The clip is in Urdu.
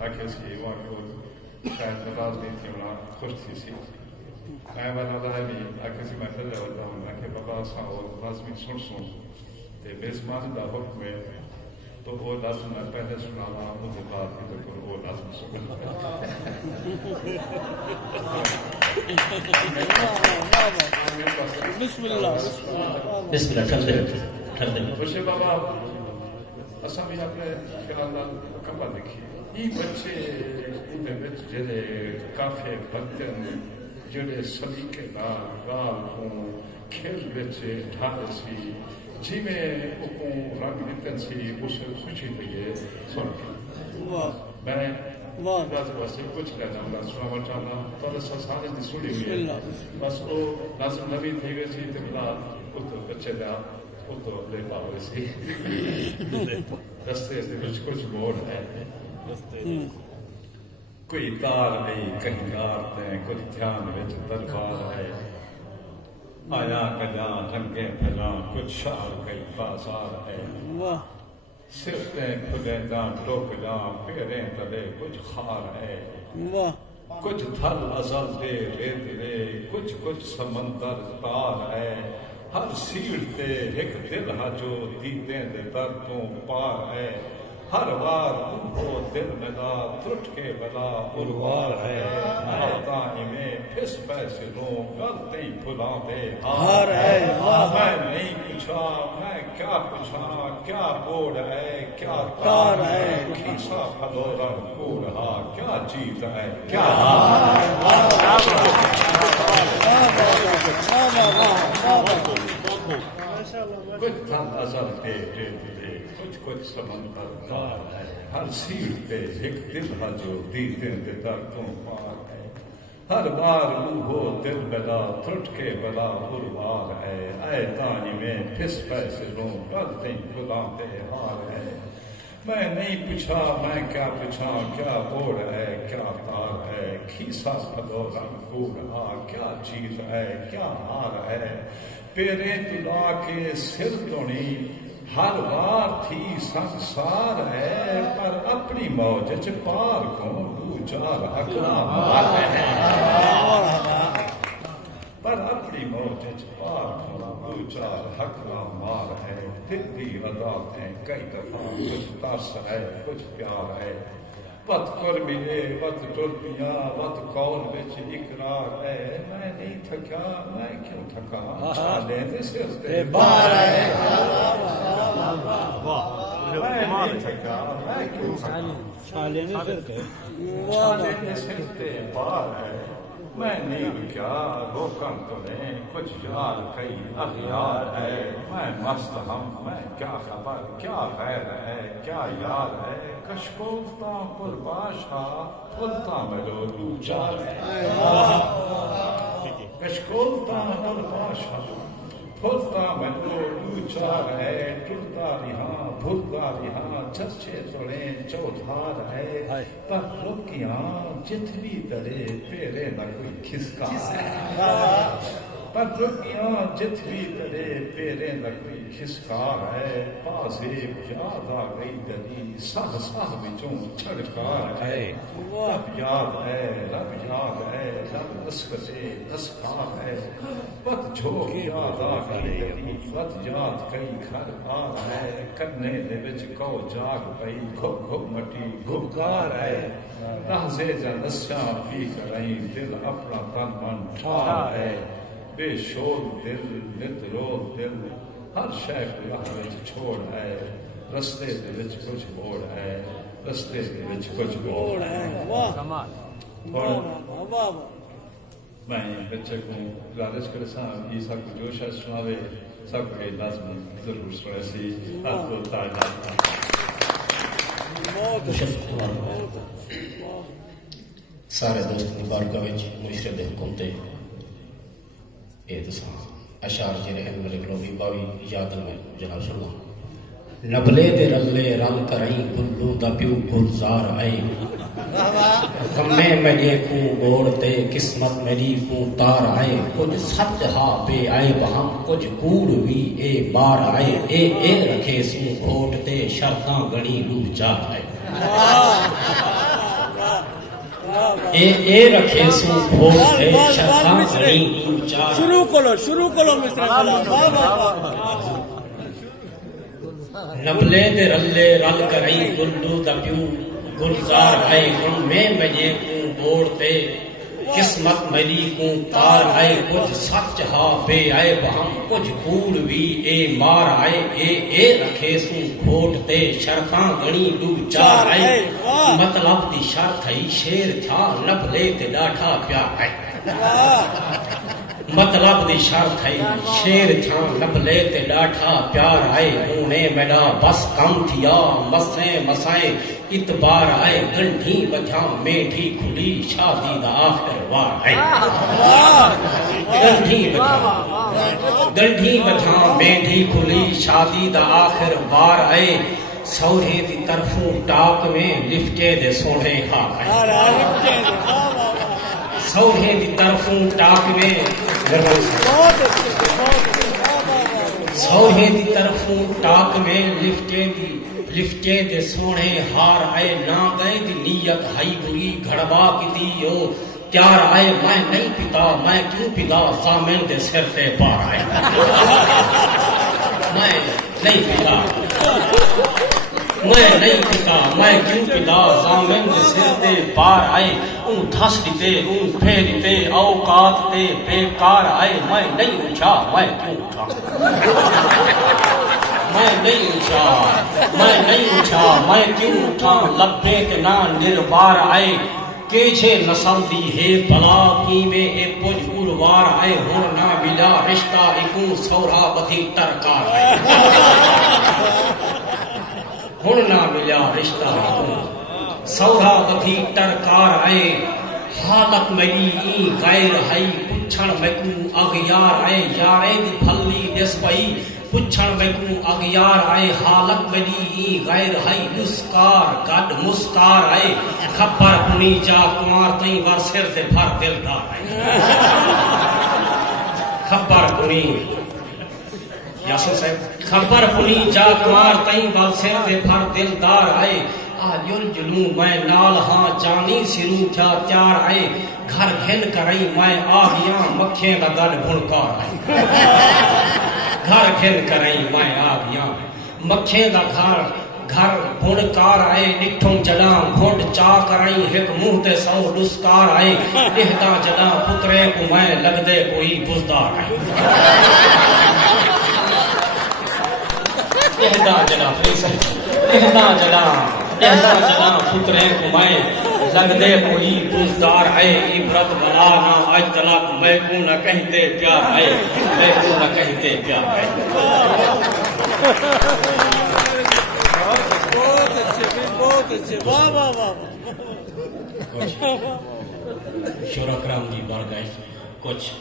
آخر سی وہاں کی شاید نماز نہیں تھی وہاں خوش تھی سی میں والا بھی آخر سی میں پہلے ہوتا ہوں کہ بابا سا وہ لازمی سن تے میزبان دا حکم ہے تو وہ لازم میں پہلے سنانا مجھے بات کی تو وہ لازم سننا بسم اللہ بسم اللہ خوشی بابا اصل بھی اپنے خیال کمبا دیکھی یہ بچے جڑے کافی برتن جڑے سلیقے گال کو کھیل بچے ڈھال سی جی میں رنگ دیتن سی اس خوشی دیئے سن کے میں واسطے کچھ کہہ جاؤں گا سناوا چاہتا تو سارے دی سنی ہوئی ہے بس وہ لازم نبی تھی گئی سی تو ملا اتو بچے دا اتو لے پاؤ سی رستے سے کچھ موڑ ہے کوئی تار نہیں کہیں گار دیں کچھ دھیان وچ دربار ہے آیا کجاں ٹھنگے پھیلاں کچھ شہر کئی بازار ہے سرتیں کھلے جاں ٹوک جاں پیریں تلے کچھ خار ہے کچھ تھل ازل دے ریت دے کچھ سمندر تار ہے ہر سیڑھ تے ایک دل ہا جو دیدیں دے در تو پار ہے ہر وار وہ دل ملا ٹوٹ کے بلا پروار ہے آتائی میں پھس پیسے لوں غلطیں پھلا دے ہار ہے میں نہیں پوچھا میں کیا پوچھا کیا بوڑ ہے کیا تار ہے کھیسا پھلورا کو رہا کیا چیز ہے کیا کچھ تھن ازل دے کچھ سمندر تار ہے ہر سیڑھ پہ ایک دل ہے جو دیدیں دے دردوں پار ہے ہر بار ہو دل بلا تھٹ کے بلا پروار ہے اے دانی میں پھس پیسے لوں غلطیں بلا دے ہار ہے میں نہیں پوچھا میں کیا پوچھا کیا بوڑ ہے کیا تار ہے کھیسا پھلورا کو رہا کیا چیز ہے کیا ہار ہے پیرے تلا کے سر تو نہیں ہر بار تھی سنسار ہے پر اپنی موج چ پار کو دو چار حقلا مار ہے پر اپنی موج چ پار کو دو چار حقلا مار ہے دل دی عدالتیں کئی دفعہ کچھ ترس ہے کچھ پیار ہے وقت کر ملے وقت ٹر پیا وقت کال بچ اقرار ہے میں نہیں تھکا میں کیوں تھکا چھالے دے سر تے بار ہے میں نہیں تھکا میں کیوں تھکا چھالے دے سر تے بار ہے میں نہیں رکیا روکن تو نہیں کچھ یار کئی اغیار ہے میں مست ہم میں کیا خبر کیا غیر ہے کیا یار ہے کشکولتا پر باشا پھلتا ملو دو چار کشکولتا پر باشا پھلتا ملو دو چار ہے ٹرتا رہا بھلتا رہا چچے توڑیں چودھار ہے پر رکیاں جتنی درے پیرے نہ کوئی کھسکا ہے پر رکیاں جتنی درے پیرے نہ کوئی کھسکار ہے پاس ایک یاد آ گئی دلی سہ بچوں چھڑکار ہے رب یاد ہے رب اسکتے اسکار ہے پت جھوک یاد آ گئی دلی پت یاد کئی گھر آر ہے کرنے دے بچ کو جاگ پئی گھب گھب مٹی گھبکار ہے رہزے جا نسیاں پی کریں دل اپنا تن من ٹھار ہے بے شور دل نت رو دل ہر شے کو راہ وچ چھوڑ ہے رستے دے وچ کچھ موڑ ہے رستے دے وچ کچھ موڑ ہے واہ کمال واہ میں بچے کو گزارش کرے سا یہ سب کو جوش ہے سناوے سب کو لازم ضرور سنے سی آپ کو تعالی سارے دوست مبارکہ وچ مشرد حکومت احتسام اشعار جڑے ہیں ملک لوبی باوی یاد میں جناب سنا نبلے دے رلے رنگ کریں گلوں دا پیو گلزار آئی کمے میری کو گوڑتے قسمت میری کو تار آئے کچھ سچ ہا پہ آئے بہم کچھ کوڑ بھی اے بار آئے اے رکھے سوں کھوٹتے شرطاں گڑی لو چار آئے اے رکھے سو بھوٹ دے شرطاں گھڑی دو چار شروع کرو مصرا نبلے دے رلے رل کریں گلو دا پیو گلزار آئے ہن میں مجھے کوں بوڑ تے قسمت ملی کوں تار آئے کچھ سچ ہا بے آئے بہم کچھ کوڑ وی اے مار آئے اے رکھے سو گھوٹ تے شرطاں گھڑی دو چار آئے مطلب دی شرط ہے شیر تھا نبلے تے ڈاٹھا پیا آئے مطلب دی شرط ہے شیر تھا نبلے تے ڈاٹھا پیار آئے ہونے میڈا بس کم تھیا مسیں مسائیں اتبار آئے گنڈھی بجھا میٹھی کھلی شادی دا آخر وار آئے گنڈھی بجھا میٹھی کھلی شادی دا آخر وار آئے سوہے دی طرفوں ٹاک میں لفٹے دے سوڑے ہاں آئے سوہے دی طرفوں ٹاک میں سوہے دی طرفوں ٹاک میں لفٹے دے سونے ہار آئے نہ گئے دی نیت ہائی بری گھڑوا کی دیو تیار آئے میں نہیں پیتا میں کیوں پیتا سامن دے سر تے پار آئے میں نہیں پیتا میں کیوں پیتا سامن دے سر تے پار آئے اون دھس دیتے اون پھیر دیتے اوقات تے بیکار آئے میں نہیں اٹھا میں کیوں اٹھا میں کیوں اٹھا لبے کے نہ نروار آئے کیچھے نسل دی ہے بلا کی میں اے پج اروار آئے ہون نہ ملا رشتہ اکوں سورا بدھی ترکار آئے ہون نہ ملا رشتہ اکوں سورا بدھی ترکار آئے حالت میری ای غیر ہائی پچھڑ میں کو اغیار آئے یارے دی پھلی دس پئی پچھڑ میں کو اغیار آئے حالت میری ای غیر ہائی مسکار گڈ مسکار آئے خبر پنی جا کمار تئیں ور سر سے بھر دلدار آئے خبر پنی یاسر صاحب خبر پنی جا کمار تئیں ور سر سے بھر دلدار آئے آجل جلوں میں نال ہاں جانی سروں تھا تیار آئے گھر گھن کریں میں آگیاں مکھیں دا گڑ بھنکار آئے گھر گھن کریں میں آگیاں مکھیں دا گھر بھنکار آئے نٹھوں جڑاں گھنڈ چا کریں ایک منہ تے سو ڈسکار آئے دہدا جڑاں پترے کو میں لگ دے کوئی بزدار آئے دہدا جڑاں پترے کو میں لگ دے کوئی بزدار ہے عبرت بلا نہ آج تلاک میں کو نہ کہتے پیار ہے میں کو نہ کہتے پیار ہے بہت اچھے واہ واہ واہ شورا کرام جی بارگاہ کچھ